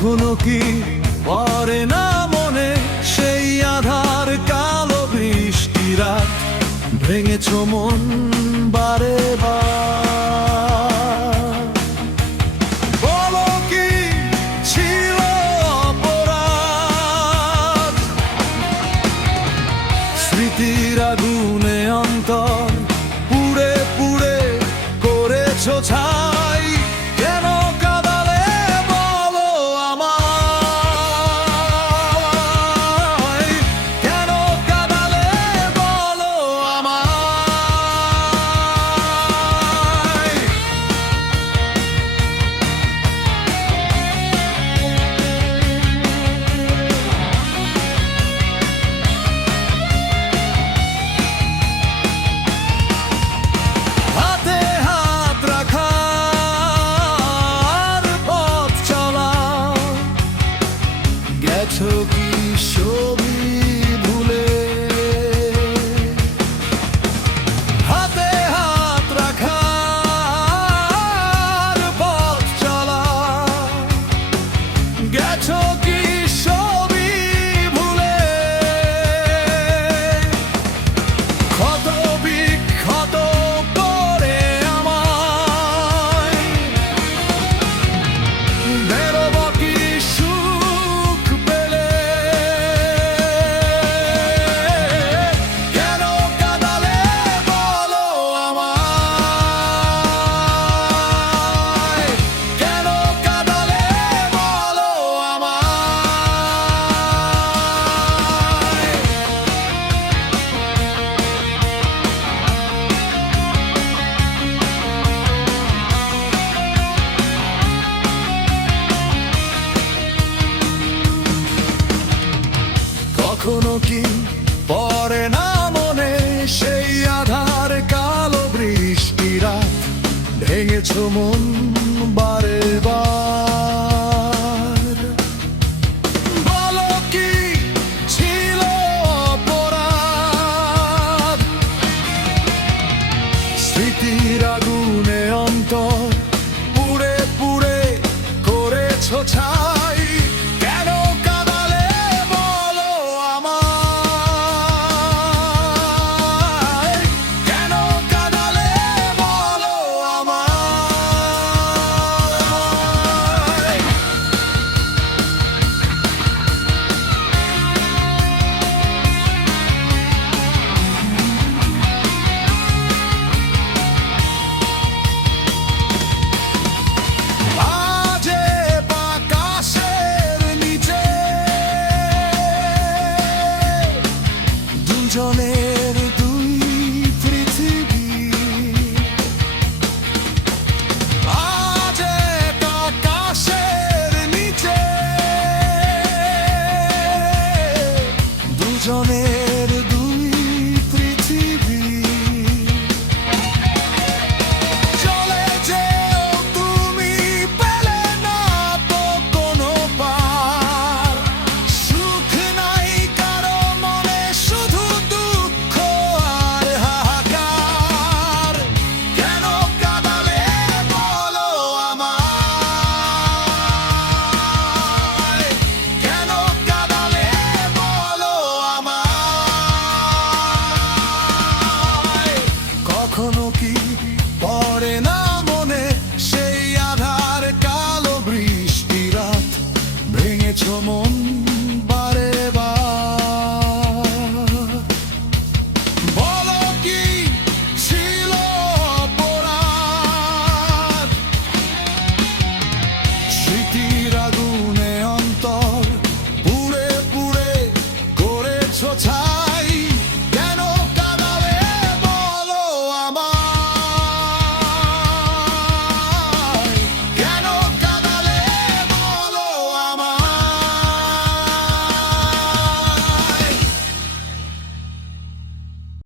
কখনো কি পড়ে না মনে সেই আধার কালো বৃষ্টি রাত, ভেঙেছ মন বারে বার। বলো কি ছিল অপরাধ, স্মৃতির আগুনে অন্তর পুড়ে পুড়ে করেছ ছাই। কেন কাঁদালে বলো আমায়, কেন কাঁদালে বলো আমায়। হাতে হাত রাখার পথ চলা, গেছো কি ছবি ভুলে। হাতে হাত রাখার পথ চলা, গেছো কি ছবি ভুলে। ক্ষত বিক্ষত করে আমায়, বেরোব কি সুখ পেলে। কেন কাঁদালে বলো আমায়, কেন কাঁদালে বলো আমায়। কখনো কি পড়ে না মনে সেই আধার কালো বৃষ্টি রাত, ভেঙেছ মন বারে বার। বলো কি ছিল অপরাধ, স্মৃতির আগুনে অন্তর পুড়ে পুড়ে করেছ ছাই। কেন কাঁদালে বলো আমায়, কেন কাঁদালে বলো আমায়। আজে আকাশের নিচে দুজনের দুই পৃথিবী। আজে আকাশের নিচে দুজনের দুই পৃথিবী। চলে যেও তুমি, পেলে না তো কোনো পার। সুখ নাই কারো মনে, শুধু দুঃখ আর হাহাকার। কেন কাঁদালে বলো আমায়, কেন কাঁদালে বলো আমায়। কখনো কি পড়ে না মনে সেই আধার কালো বৃষ্টি রাত, ভেঙেছ মন বারে বার। বলো কি ছিল অপরাধ, স্মৃতির আগুনে অন্তর পুড়ে পুড়ে করেছ ছাই।